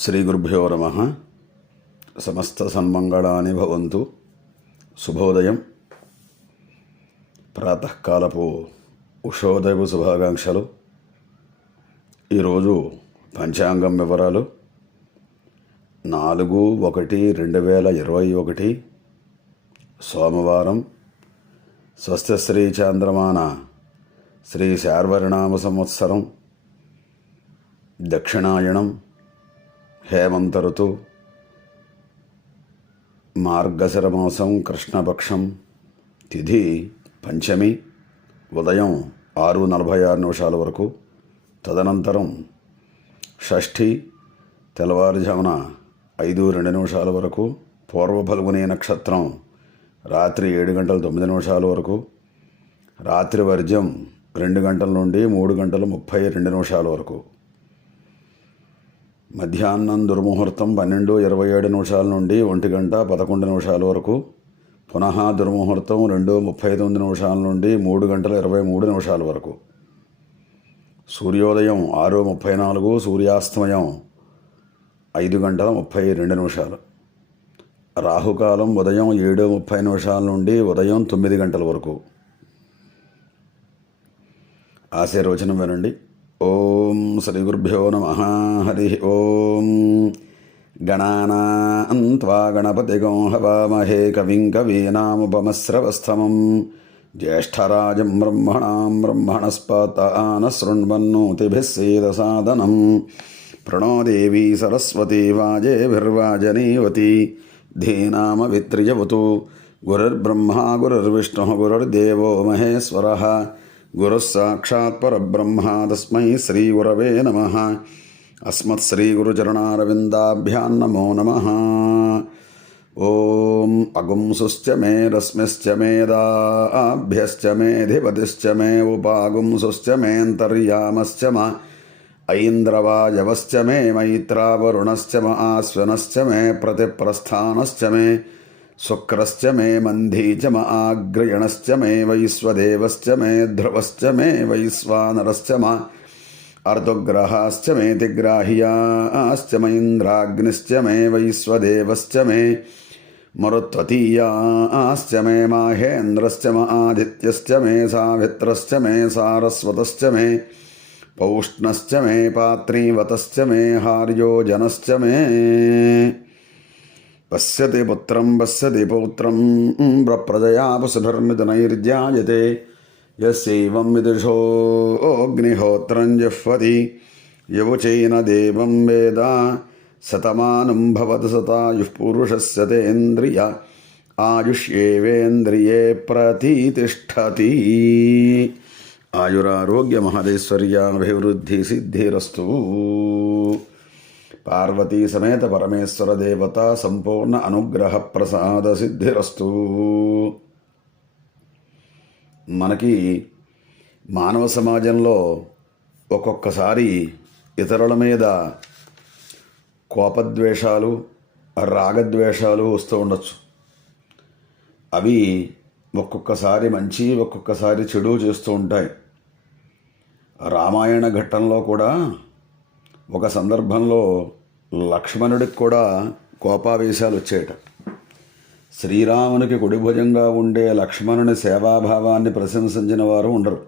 శ్రీగురుభ్యో నమః. సమస్త సన్మంగళాని భవంతు. శుభోదయం. ప్రాతకాలపు ఉషోదయపు శుభాకాంక్షలు. ఈరోజు పంచాంగం వివరాలు 4/1/2021 సోమవారం. స్వస్తిశ్రీ చాంద్రమాన శ్రీ శార్వరినామ సంవత్సరం దక్షిణాయనం హేమంత ఋతు మార్గశిరమాసం కృష్ణపక్షం. తిథి పంచమి ఉదయం 6:46 వరకు. తదనంతరం షష్ఠి తెల్లవారుజామున 5:02 వరకు. పూర్వఫల్గుని నక్షత్రం రాత్రి 7:09 వరకు. రాత్రి వర్జ్యం 2 గంటల నుండి 3:32 వరకు. మధ్యాహ్నం దుర్ముహూర్తం 12:27 నుండి 1:11 వరకు. పునః దుర్ముహూర్తం 2:39 నుండి 3:23 వరకు. సూర్యోదయం 6:34, సూర్యాస్తమయం 5:32. రాహుకాలం ఉదయం 7:30 నుండి ఉదయం 9 గంటల వరకు. ఆశీర్వచనం వినండి. ఓం శ్రీ గురుభ్యో నమః. హరి ఓం. గణానాం త్వా గణపతిగం హవామహే కవిం కవీనాముపమశ్రవస్తమం జ్యేష్ఠరాజం బ్రహ్మణాం బ్రహ్మణస్పత శృణ్వన్నోతిభిः సేదసాదనం. ప్రణో దేవీ సరస్వతీ వాజేభిర్వాజనేవతి. ధీనామవిత్రియవతు. గురుర్బ్రహ్మా గురుర్విష్ణుః గురుర్దేవో మహేశ్వరः. గురుః సాక్షాత్ పరబ్రహ్మ. తస్మై శ్రీ గురవే నమః. అస్మత్ శ్రీ గురుచరణారవిందాభ్యాం నమో నమః. ఓం అగుంసుశ్చ మే రశ్మిశ్చ మేధాభ్యశ్చ మేధిపతిశ్చ మే ఉపాగుంసుశ్చ మేంతర్యామశ్చ మ ఐంద్రవాయవశ్చ మే మైత్రావరుణశ్చ మ ఆశ్వనశ్చ మే ప్రతిప్రస్థానశ్చ మే శుక్రశ్చ మే మంధీ చ మ ఆగ్రయణశ్చ మే వైశ్వదేవశ్చ మే ధ్రువశ్చ మే వైశ్వానరశ్చ మ అర్ధగ్రహాశ్చ మే తిగ్రాహ్యాశ్చ మ ఇంద్రాగ్నిశ్చ మే వైశ్వదేవశ్చ మే మరుత్వతీయాశ్చ మే మాహేంద్రశ్చ మ ఆదిత్యశ్చ మే సావిత్రశ్చ మే సారస్వతశ్చ మే పౌష్ణశ్చ మే పాత్రీవతశ్చ మే హార్యోజనశ్చ మే. పశ్యతి పుత్రం పశ్యతి పౌత్రం ప్రజయా పశుభిర్మిథునైర్జాయతే. యస్యైవం విదుషోऽగ్నిహోత్రం జిహ్వతి. యవుచైన దేవం వేద శతమానం భవతి శతాయుః పురుషస్య తేంద్రియ ఆయుష్యేవేంద్రియే ప్రతితిష్ఠతి. ఆయురారోగ్య మహదైశ్వర్యాభివృద్ధి సిద్ధిరస్తు. పార్వతీ సమేత పరమేశ్వర దేవత సంపూర్ణ అనుగ్రహ ప్రసాద సిద్ధిరస్తు. మనకి మానవ సమాజంలో ఒక్కొక్కసారి ఇతరుల మీద కోపద్వేషాలు రాగద్వేషాలు వస్తూ ఉండొచ్చు. అవి ఒక్కొక్కసారి మంచి ఒక్కొక్కసారి చెడు చేస్తూ ఉంటాయి. రామాయణ ఘట్టంలో కూడా ఒక సందర్భంలో లక్ష్మణుడికి కూడా కోపావేశాలు వచ్చేట. శ్రీరామునికి కుడిభుజంగా ఉండే లక్ష్మణుని సేవాభావాన్ని ప్రశంసించిన వారు ఉండరు.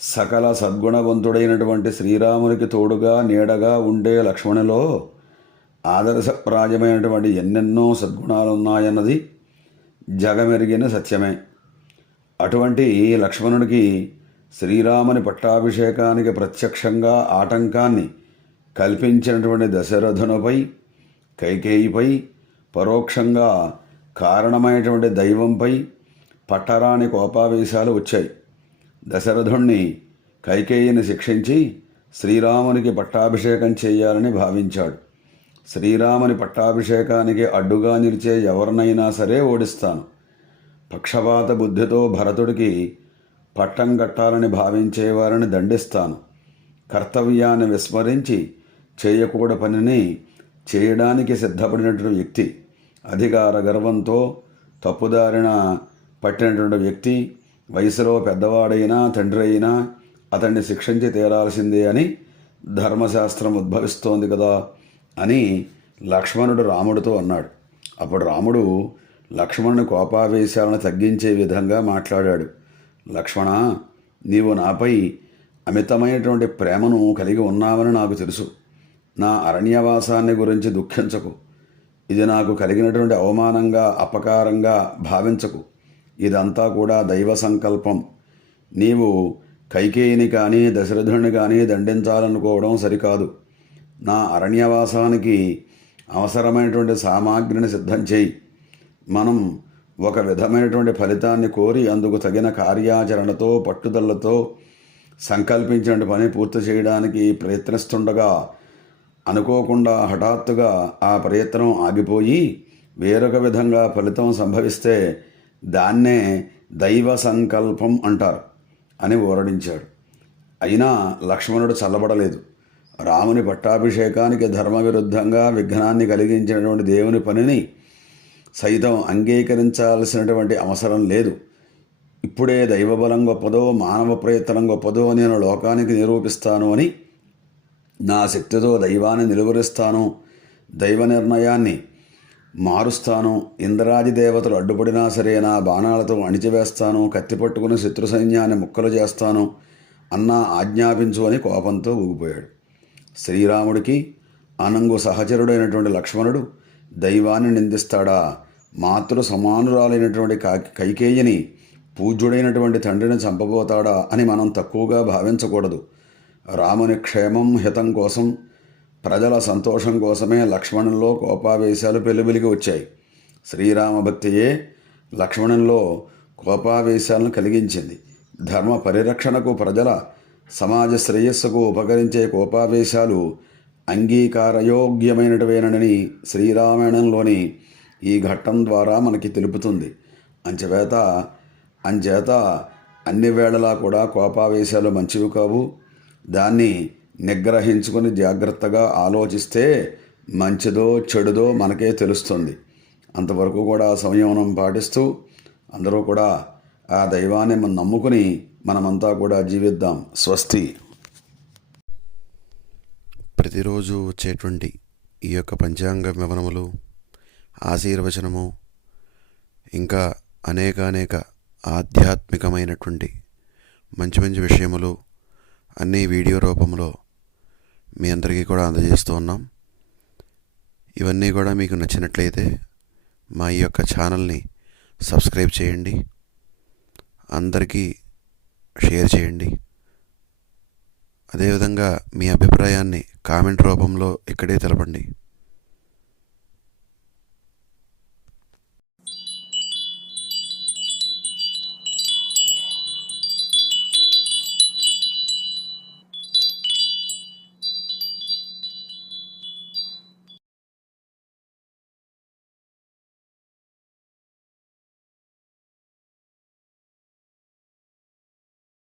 సకల సద్గుణవంతుడైనటువంటి శ్రీరామునికి తోడుగా నీడగా ఉండే లక్ష్మణులో ఆదర్శప్రాయమైనటువంటి ఎన్నెన్నో సద్గుణాలున్నాయన్నది జగమెరిగిన సత్యమే. అటువంటి లక్ష్మణుడికి శ్రీరాముని పట్టాభిషేకానికి ప్రత్యక్షంగా ఆటంకాన్ని కల్పించినటువంటి దశరథునిపై కైకేయిపై పరోక్షంగా కారణమైనటువంటి దైవంపై పట్టరాని కోపావేశాలు వచ్చాయి. దశరథుణ్ణి కైకేయిని శిక్షించి శ్రీరామునికి పట్టాభిషేకం చేయాలని భావించాడు. శ్రీరాముని పట్టాభిషేకానికి అడ్డుగా నిలిచే ఎవరినైనా సరే ఓడిస్తాను, పక్షపాత బుద్ధితో భరతుడికి పట్టం కట్టాలని భావించేవారిని దండిస్తాను, కర్తవ్యాన్ని విస్మరించి చేయకూడ పనిని చేయడానికి సిద్ధపడినటువంటి వ్యక్తి, అధికార గర్వంతో తప్పుదారిన పట్టినటువంటి వ్యక్తి, వయసులో పెద్దవాడైనా తండ్రి అయినా అతన్ని శిక్షించి తీరాల్సిందే అని ధర్మశాస్త్రం ఉద్భవిస్తోంది కదా. అని లక్ష్మణుడు రాముడితో అన్నాడు. అప్పుడు రాముడు లక్ష్మణుని కోపావేశాలను తగ్గించే విధంగా మాట్లాడాడు. లక్ష్మణ, నీవు నాపై అమితమైనటువంటి ప్రేమను కలిగి ఉన్నావని నాకు తెలుసు. నా అరణ్యవాసాన్ని గురించి దుఃఖించకు. ఇది నాకు కలిగినటువంటి అవమానంగా అపకారంగా భావించకు. ఇదంతా కూడా దైవ సంకల్పం. నీవు కైకేయిని కానీ దశరథుడిని కానీ దండించాలనుకోవడం సరికాదు. నా అరణ్యవాసానికి అవసరమైనటువంటి సామాగ్రిని సిద్ధం చేయి. మనం ఒక విధమైనటువంటి ఫలితాన్ని కోరి అందుకు తగిన కార్యాచరణతో పట్టుదలతో సంకల్పించిన పని పూర్తి చేయడానికి ప్రయత్నిస్తుండగా అనుకోకుండా హఠాత్తుగా ఆ ప్రయత్నం ఆగిపోయి వేరొక విధంగా ఫలితం సంభవిస్తే దాన్నే దైవ సంకల్పం అంటారు అని ఊరడించాడు. అయినా లక్ష్మణుడు చల్లబడలేదు. రాముని పట్టాభిషేకానికి ధర్మవిరుద్ధంగా విఘ్నాన్ని కలిగించినటువంటి దేవుని పనిని సైతం అంగీకరించాల్సినటువంటి అవసరం లేదు. ఇప్పుడే దైవబలం గొప్పదో మానవ ప్రయత్నం గొప్పదో నేను లోకానికి నిరూపిస్తాను అని నా శక్తితో దైవాన్ని నిలువరిస్తాను, దైవ నిర్ణయాన్ని మారుస్తాను, ఇంద్రాది దేవతలు అడ్డుపడినా సరే నా బాణాలతో అణిచివేస్తాను, కత్తి పట్టుకుని శత్రు సైన్యాన్ని ముక్కలు చేస్తాను అన్నా ఆజ్ఞాపించు అని కోపంతో ఊగిపోయాడు. శ్రీరాముడికి అనంగు సహచరుడైనటువంటి లక్ష్మణుడు దైవాన్ని నిందిస్తాడా? మాతృ సమానురాలైనటువంటి కైకేయిని పూజ్యుడైనటువంటి తండ్రిని చంపబోతాడా అని మనం తక్కువగా భావించకూడదు. రాముని క్షేమం హితం కోసం, ప్రజల సంతోషం కోసమే లక్ష్మణుల్లో కోపావేశాలు పెలుబిలికి వచ్చాయి. శ్రీరామ భక్తియే లక్ష్మణుల్లో కోపావేశాలను కలిగించింది. ధర్మ పరిరక్షణకు, ప్రజల సమాజ శ్రేయస్సుకు ఉపకరించే కోపావేశాలు అంగీకారయోగ్యమైనటువేనని శ్రీరామాయణంలోని ఈ ఘట్టం ద్వారా మనకి తెలుపుతుంది. అంచేత అన్ని వేళలా కూడా కోపావేశాలు మంచివి కావు. దాన్ని నిగ్రహించుకుని జాగ్రత్తగా ఆలోచిస్తే మంచిదో చెడుదో మనకే తెలుస్తుంది. అంతవరకు కూడా సంయమనం పాటిస్తూ అందరూ కూడా ఆ దైవాన్ని మనం నమ్ముకుని మనమంతా కూడా జీవిద్దాం. స్వస్తి. ప్రతిరోజు వచ్చేటువంటి ఈ యొక్క పంచాంగ వివరణములు, ఆశీర్వచనము, ఇంకా అనేక ఆధ్యాత్మికమైనటువంటి మంచి మంచి విషయములు అన్నీ వీడియో రూపంలో మీ అందరికీ కూడా అందజేస్తూ ఉన్నాం. ఇవన్నీ కూడా మీకు నచ్చినట్లయితే మా ఈ యొక్క ఛానల్ని సబ్స్క్రైబ్ చేయండి, అందరికీ షేర్ చేయండి. అదేవిధంగా మీ అభిప్రాయాన్ని కామెంట్ రూపంలో ఇక్కడే తెలపండి.